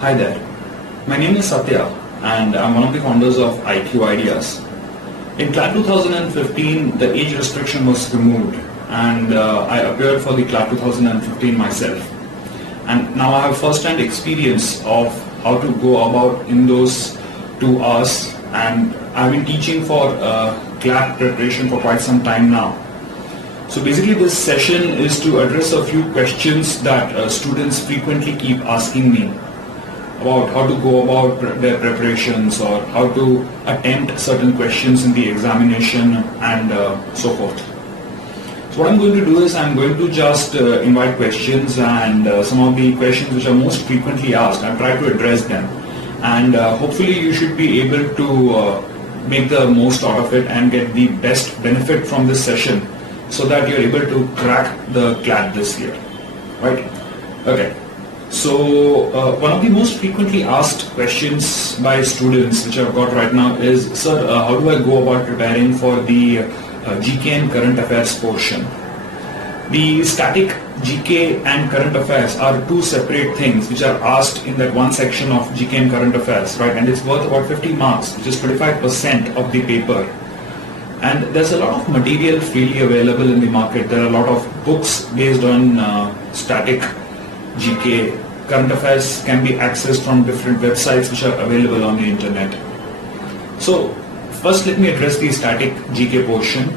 Hi there, my name is Satya and I'm one of the founders of iQue Ideas. In CLAT 2015, the age restriction was removed and I appeared for the CLAT 2015 myself. And now I have first-hand experience of how to go about in those 2 hours, and I've been teaching for CLAT preparation for quite some time now. So basically this session is to address a few questions that students frequently keep asking me about how to go about their preparations or how to attempt certain questions in the examination and so forth. So what I'm going to do is I'm going to just invite questions, and some of the questions which are most frequently asked, I'll try to address them, and hopefully you should be able to make the most out of it and get the best benefit from this session so that you're able to crack the CLAT this year, right? Okay. So one of the most frequently asked questions by students which I've got right now is, sir, how do I go about preparing for the GK and current affairs portion? The static GK and current affairs are two separate things which are asked in that one section of GK and current affairs, right? And it's worth about 50 marks, which is 25% of the paper. And there's a lot of material freely available in the market. There are a lot of books based on static GK. Current affairs can be accessed from different websites which are available on the internet. So first let me address the static GK portion.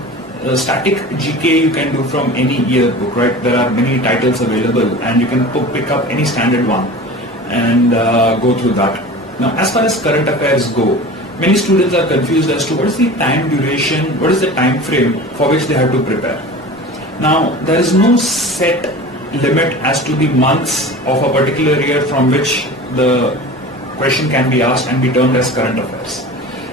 Static GK you can do from any yearbook, right? There are many titles available and you can pick up any standard one and go through that. Now as far as current affairs go, many students are confused as to what is the time duration, what is the time frame for which they have to prepare. Now there is no set limit as to the months of a particular year from which the question can be asked and be termed as current affairs.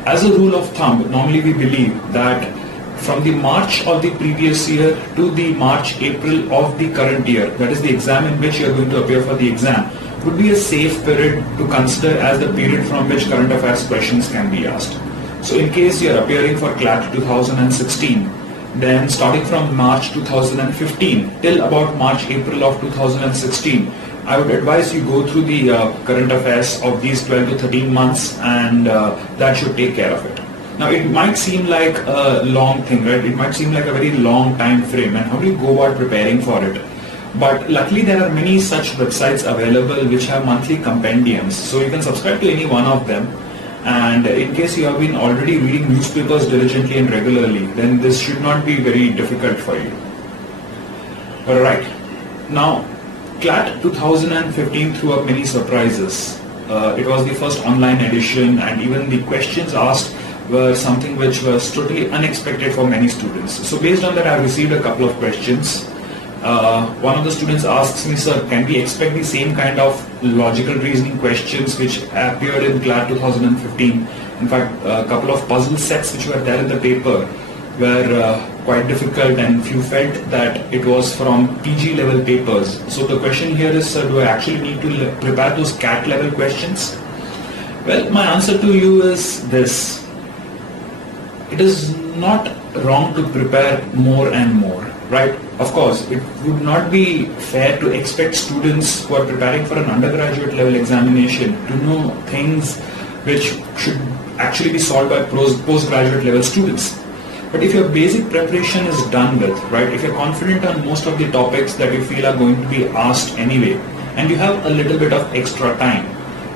As a rule of thumb, normally we believe that from the March of the previous year to the March-April of the current year, that is the exam in which you are going to appear for the exam, would be a safe period to consider as the period from which current affairs questions can be asked. So in case you are appearing for CLAT 2016, then starting from March 2015 till about March-April of 2016, I would advise you go through the current affairs of these 12 to 13 months, and that should take care of it. Now it might seem like a long thing, right? It might seem like a very long time frame, and how do you go about preparing for it? But luckily there are many such websites available which have monthly compendiums, so you can subscribe to any one of them. And in case you have been already reading newspapers diligently and regularly, then this should not be very difficult for you. Alright, now CLAT 2015 threw up many surprises. It was the first online edition, and even the questions asked were something which was totally unexpected for many students. So based on that, I received a couple of questions. One of the students asks me, sir, can we expect the same kind of logical reasoning questions which appeared in CLAT 2015? In fact, a couple of puzzle sets which were there in the paper were quite difficult, and if you felt that it was from PG level papers. So the question here is, sir, do I actually need to prepare those CAT level questions? Well, my answer to you is this. It is not wrong to prepare more and more, right? Of course, it would not be fair to expect students who are preparing for an undergraduate level examination to know things which should actually be solved by postgraduate level students. But if your basic preparation is done with, right, if you're confident on most of the topics that you feel are going to be asked anyway, and you have a little bit of extra time,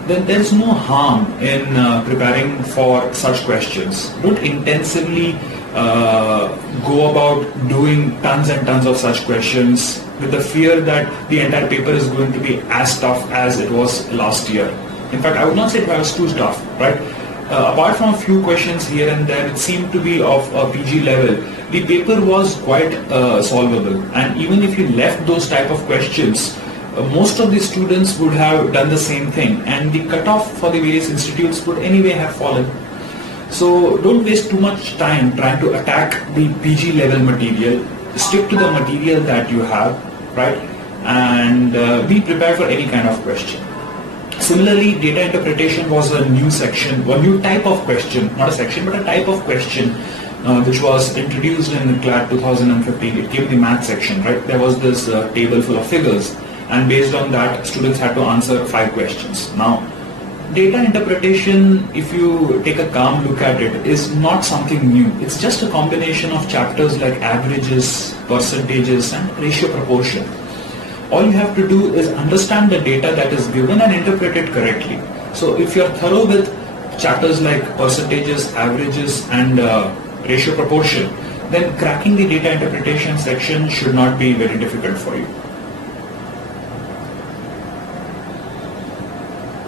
then there's no harm in preparing for such questions. Don't intensively go about doing tons and tons of such questions with the fear that the entire paper is going to be as tough as it was last year. In fact, I would not say it was too tough, right? Apart from a few questions here and there, it seemed to be of a PG level. The paper was quite solvable, and even if you left those type of questions, most of the students would have done the same thing, and the cutoff for the various institutes would anyway have fallen. So don't waste too much time trying to attack the PG level material. Stick to the material that you have, right? And be prepared for any kind of question. Similarly, data interpretation was a new section, a new type of question, not a section, but a type of question which was introduced in CLAT 2015. It came in the math section, right? There was this table full of figures, and based on that students had to answer 5 questions. Now data interpretation, if you take a calm look at it, is not something new. It's just a combination of chapters like averages, percentages and ratio proportion. All you have to do is understand the data that is given and interpret it correctly. So if you're thorough with chapters like percentages, averages and ratio proportion, then cracking the data interpretation section should not be very difficult for you.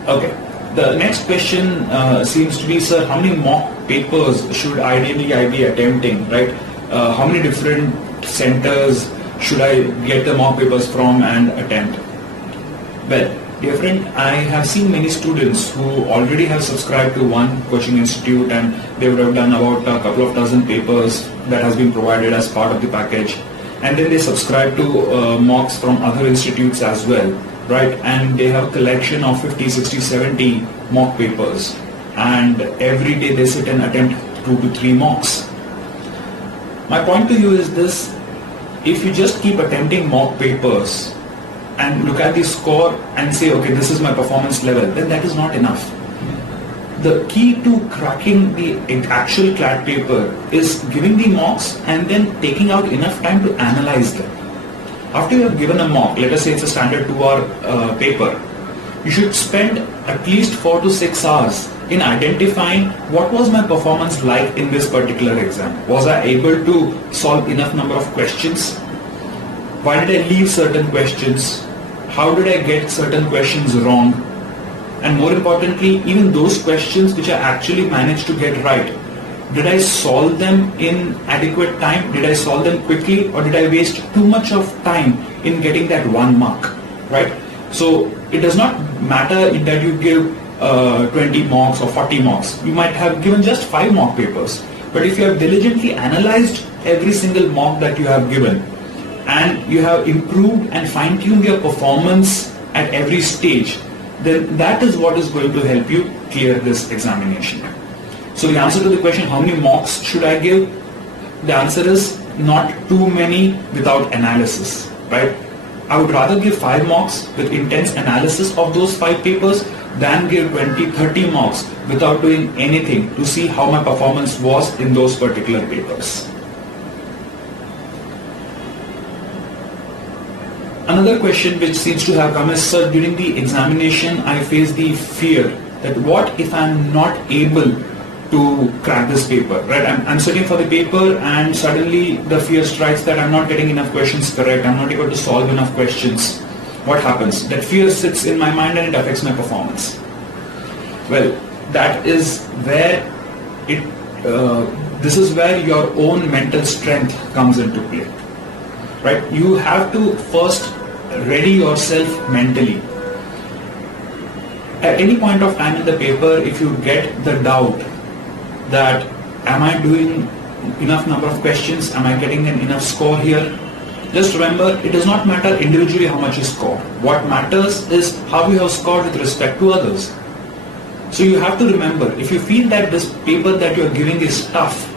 Okay. The next question seems to be, sir, how many mock papers should ideally I be attempting, right? How many different centers should I get the mock papers from and attempt? Well, dear friend, I have seen many students who already have subscribed to one coaching institute and they would have done about a couple of dozen papers that has been provided as part of the package. And then they subscribe to mocks from other institutes as well. Right, and they have a collection of 50, 60, 70 mock papers, and every day they sit and attempt 2 to 3 mocks. My point to you is this: if you just keep attempting mock papers and look at the score and say, okay, this is my performance level, then that is not enough. The key to cracking the actual CLAT paper is giving the mocks and then taking out enough time to analyze them. After you have given a mock, let us say it's a standard 2-hour paper, you should spend at least 4 to 6 hours in identifying what was my performance like in this particular exam. Was I able to solve enough number of questions? Why did I leave certain questions? How did I get certain questions wrong? And more importantly, even those questions which I actually managed to get right, did I solve them in adequate time? Did I solve them quickly, or did I waste too much of time in getting that 1 mark, right? So it does not matter that you give 20 mocks or 40 mocks. You might have given just 5 mock papers, but if you have diligently analyzed every single mock that you have given and you have improved and fine-tuned your performance at every stage, then that is what is going to help you clear this examination. So the answer to the question, how many mocks should I give? The answer is not too many without analysis, right? I would rather give 5 mocks with intense analysis of those 5 papers than give 20, 30 mocks without doing anything to see how my performance was in those particular papers. Another question which seems to have come is, sir, during the examination I face the fear that what if I am not able to crack this paper, right? I'm sitting for the paper and suddenly the fear strikes that I'm not getting enough questions correct, I'm not able to solve enough questions. What happens? That fear sits in my mind and it affects my performance. Well, that is where this is where your own mental strength comes into play, right? You have to first ready yourself mentally. At any point of time in the paper, if you get the doubt that am I doing enough number of questions, am I getting an enough score here, just remember, it does not matter individually how much you score. What matters is how you have scored with respect to others. So you have to remember, if you feel that this paper that you are giving is tough,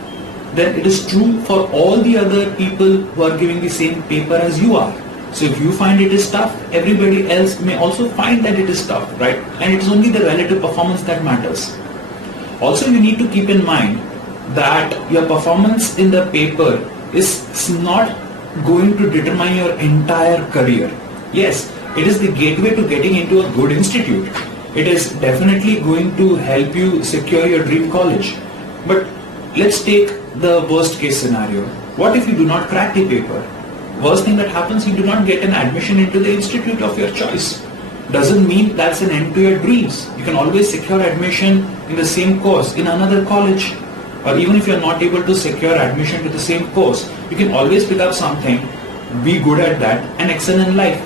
then it is true for all the other people who are giving the same paper as you are. So if you find it is tough, everybody else may also find that it is tough, right? And it is only the relative performance that matters. Also, you need to keep in mind that your performance in the paper is not going to determine your entire career. Yes, it is the gateway to getting into a good institute. It is definitely going to help you secure your dream college. But let's take the worst case scenario. What if you do not crack the paper? Worst thing that happens, you do not get an admission into the institute of your choice. Doesn't mean that's an end to your dreams. You can always secure admission in the same course in another college. Or even if you're not able to secure admission to the same course, you can always pick up something, be good at that and excel in life.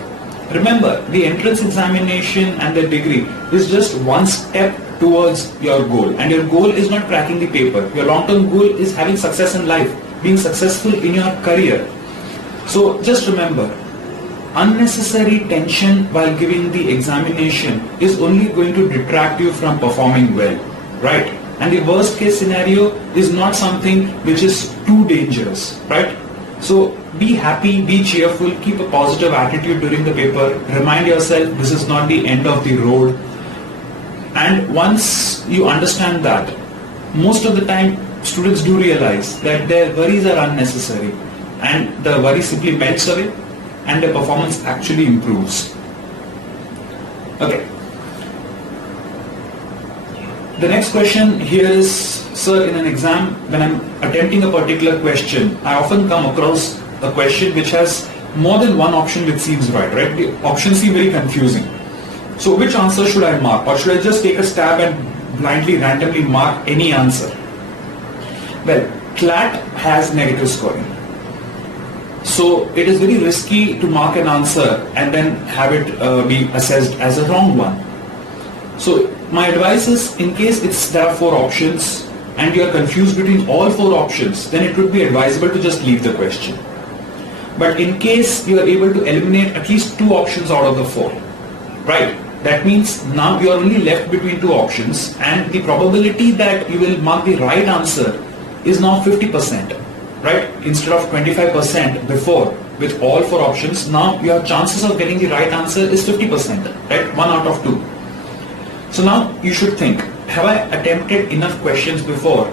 Remember, the entrance examination and the degree is just one step towards your goal. And your goal is not cracking the paper. Your long-term goal is having success in life, being successful in your career. So just remember, unnecessary tension while giving the examination is only going to detract you from performing well, right? And the worst case scenario is not something which is too dangerous, right? So be happy, be cheerful, keep a positive attitude during the paper. Remind yourself this is not the end of the road. And once you understand that, most of the time students do realize that their worries are unnecessary and the worry simply melts away and their performance actually improves. Okay. The next question here is, sir, in an exam, when I'm attempting a particular question, I often come across a question which has more than one option which seems right? The options seem very confusing. So which answer should I mark, or should I just take a stab and blindly randomly mark any answer? Well, CLAT has negative scoring. So it is very risky to mark an answer and then have it be assessed as a wrong one. So my advice is, in case there are 4 options and you are confused between all 4 options, then it would be advisable to just leave the question. But in case you are able to eliminate at least 2 options out of the 4, right? That means now you are only left between 2 options, and the probability that you will mark the right answer is now 50%, right? Instead of 25% before with all 4 options, now your chances of getting the right answer is 50%, right? 1 out of 2. So now you should think, have I attempted enough questions before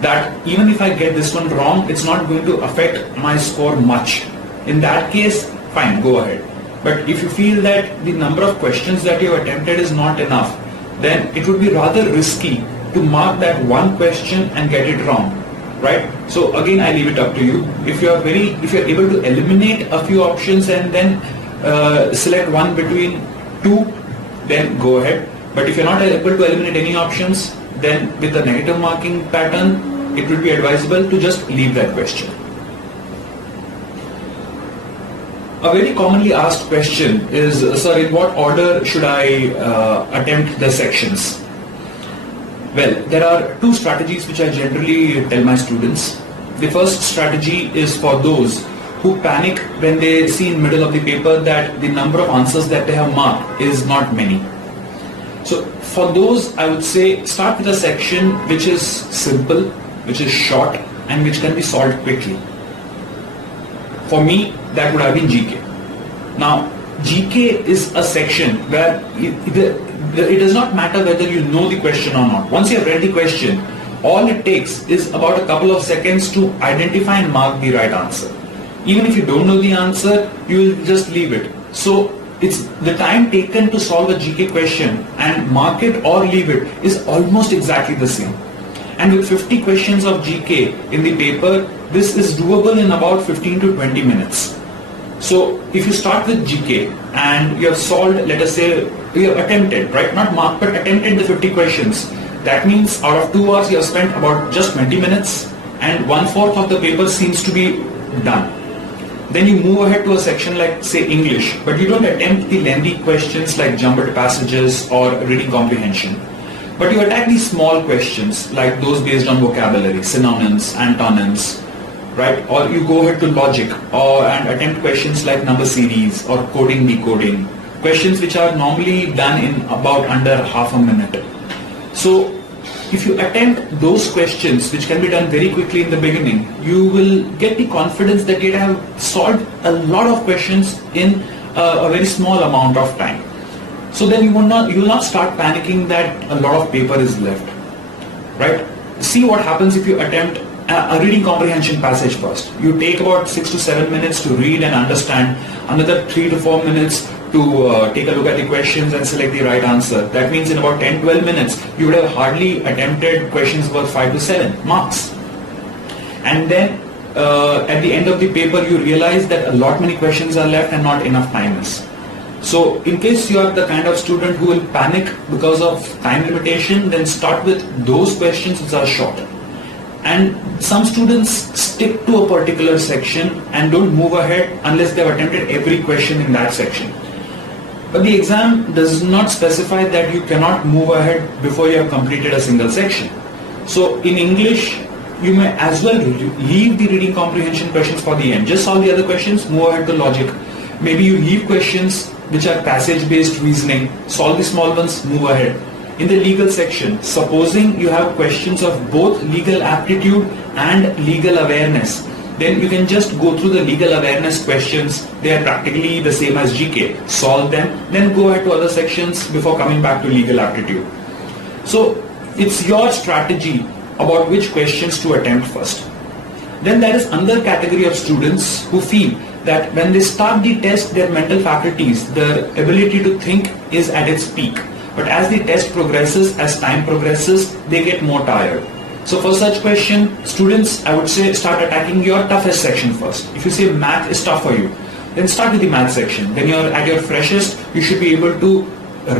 that even if I get this one wrong, it's not going to affect my score much? In that case, fine, go ahead. But if you feel that the number of questions that you have attempted is not enough, then it would be rather risky to mark that one question and get it wrong, right? So again, I leave it up to you. If you are able to eliminate a few options and then select one between 2, then go ahead. But if you're not able to eliminate any options, then with the negative marking pattern, it would be advisable to just leave that question. A very commonly asked question is, sir, in what order should I attempt the sections? Well, there are 2 strategies which I generally tell my students. The first strategy is for those who panic when they see in middle of the paper that the number of answers that they have marked is not many. So for those, I would say start with a section which is simple, which is short, and which can be solved quickly. For me, that would have been GK. Now, GK is a section where it does not matter whether you know the question or not. Once you have read the question, all it takes is about a couple of seconds to identify and mark the right answer. Even if you don't know the answer, you will just leave it. So it's the time taken to solve a GK question and mark it or leave it is almost exactly the same. And with 50 questions of GK in the paper, this is doable in about 15 to 20 minutes. So if you start with GK and you have solved, let us say, you have attempted, right? Not marked, but attempted the 50 questions. That means out of 2 hours, you have spent about just 20 minutes and 1/4 of the paper seems to be done. Then you move ahead to a section like, say, English, but you don't attempt the lengthy questions like jumbled passages or reading comprehension. But you attack these small questions like those based on vocabulary, synonyms, antonyms, right? Or you go ahead to logic and attempt questions like number series or coding, decoding, questions which are normally done in about under half a minute. So if you attempt those questions which can be done very quickly in the beginning, you will get the confidence that you have solved a lot of questions in a very small amount of time. So then you will not start panicking that a lot of paper is left, right? See what happens if you attempt a reading comprehension passage first. You take about 6 to 7 minutes to read and understand, another 3 to 4 minutes to take a look at the questions and select the right answer. That means in about 10-12 minutes, you would have hardly attempted questions worth 5 to 7 marks. And then at the end of the paper, you realize that a lot many questions are left and not enough time is. So in case you are the kind of student who will panic because of time limitation, then start with those questions which are short. And some students stick to a particular section and don't move ahead unless they have attempted every question in that section. But the exam does not specify that you cannot move ahead before you have completed a single section. So in English, you may as well leave the reading comprehension questions for the end. Just solve the other questions, move ahead to logic. Maybe you leave questions which are passage-based reasoning, solve the small ones, move ahead. In the legal section, supposing you have questions of both legal aptitude and legal awareness, then you can just go through the legal awareness questions. They are practically the same as GK. Solve them, then go ahead to other sections before coming back to legal aptitude. So it's your strategy about which questions to attempt first. Then there is another category of students who feel that when they start the test, their mental faculties, their ability to think is at its peak. But as the test progresses, as time progresses, they get more tired. So for such question, students, I would say, start attacking your toughest section first. If you say math is tough for you, then start with the math section. Then you're at your freshest, you should be able to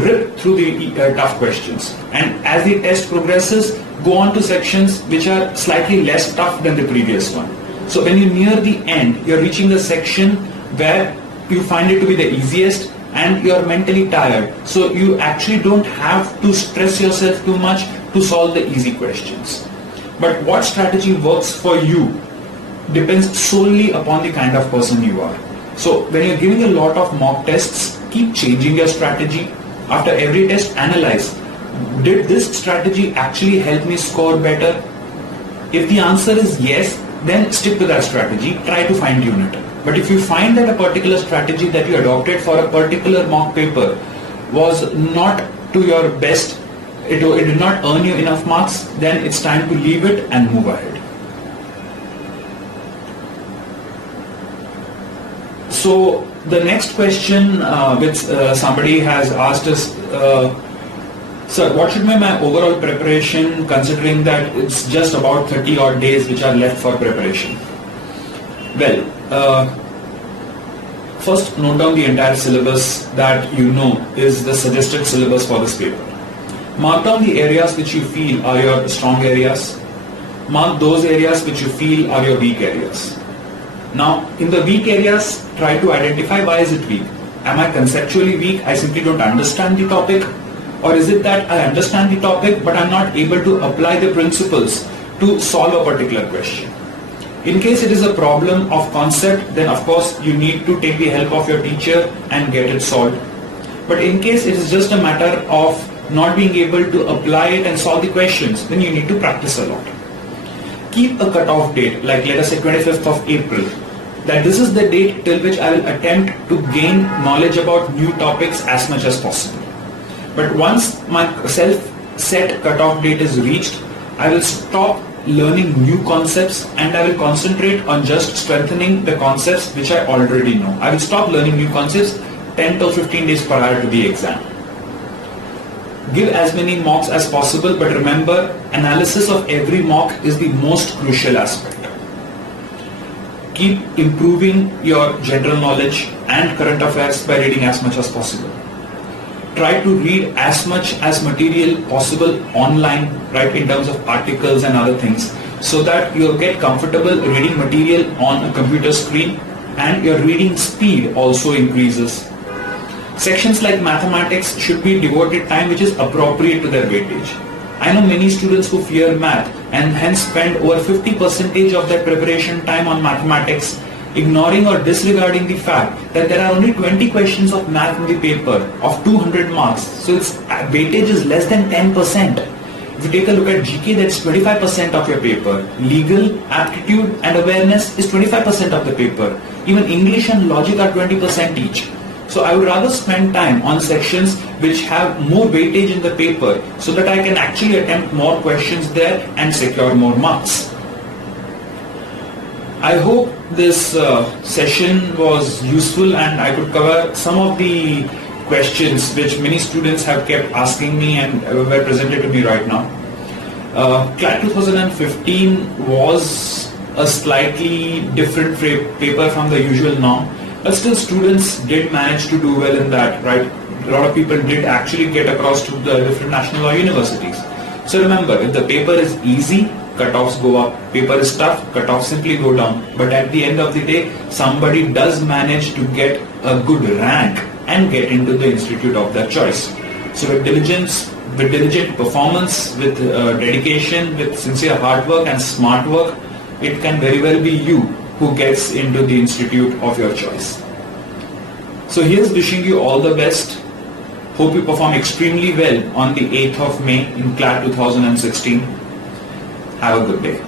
rip through the tough questions. And as the test progresses, go on to sections which are slightly less tough than the previous one. So when you near the end, you're reaching the section where you find it to be the easiest and you're mentally tired. So you actually don't have to stress yourself too much to solve the easy questions. But what strategy works for you depends solely upon the kind of person you are. So when you're giving a lot of mock tests, keep changing your strategy. After every test, analyze. Did this strategy actually help me score better? If the answer is yes, then stick to that strategy. Try to fine tune it. But if you find that a particular strategy that you adopted for a particular mock paper was not to your best, it did not earn you enough marks, then it's time to leave it and move ahead. So the next question which somebody has asked is, sir, what should be my overall preparation considering that it's just about 30 odd days which are left for preparation? Well, first note down the entire syllabus that you know is the suggested syllabus for this paper. Mark down the areas which you feel are your strong areas. Mark those areas which you feel are your weak areas. Now, in the weak areas, try to identify why is it weak. Am I conceptually weak? I simply don't understand the topic. Or is it that I understand the topic but I'm not able to apply the principles to solve a particular question? In case it is a problem of concept, then of course you need to take the help of your teacher and get it solved. But in case it is just a matter of not being able to apply it and solve the questions, then you need to practice a lot. Keep a cutoff date, like let us say 25th of April, that this is the date till which I will attempt to gain knowledge about new topics as much as possible. But once my self-set cutoff date is reached, I will stop learning new concepts and I will concentrate on just strengthening the concepts which I already know. I will stop learning new concepts 10 to 15 days prior to the exam. Give as many mocks as possible, but remember, analysis of every mock is the most crucial aspect. Keep improving your general knowledge and current affairs by reading as much as possible. Try to read as much as material possible online, right, in terms of articles and other things, so that you'll get comfortable reading material on a computer screen and your reading speed also increases. Sections like mathematics should be devoted time which is appropriate to their weightage. I know many students who fear math and hence spend over 50% of their preparation time on mathematics, ignoring or disregarding the fact that there are only 20 questions of math in the paper of 200 marks. So its weightage is less than 10%. If you take a look at GK, that's 25% of your paper. Legal, aptitude and awareness is 25% of the paper. Even English and logic are 20% each. So I would rather spend time on sections which have more weightage in the paper so that I can actually attempt more questions there and secure more marks. I hope this session was useful and I could cover some of the questions which many students have kept asking me and were presented to me right now. CLAT 2015 was a slightly different paper from the usual norm. But still students did manage to do well in that, right? A lot of people did actually get across to the different national law universities. So remember, if the paper is easy, cutoffs go up. Paper is tough, cutoffs simply go down. But at the end of the day, somebody does manage to get a good rank and get into the institute of their choice. So with diligence, with diligent performance, with dedication, with sincere hard work and smart work, it can very well be you who gets into the institute of your choice. So here's wishing you all the best. Hope you perform extremely well on the 8th of May in CLAT 2016. Have a good day.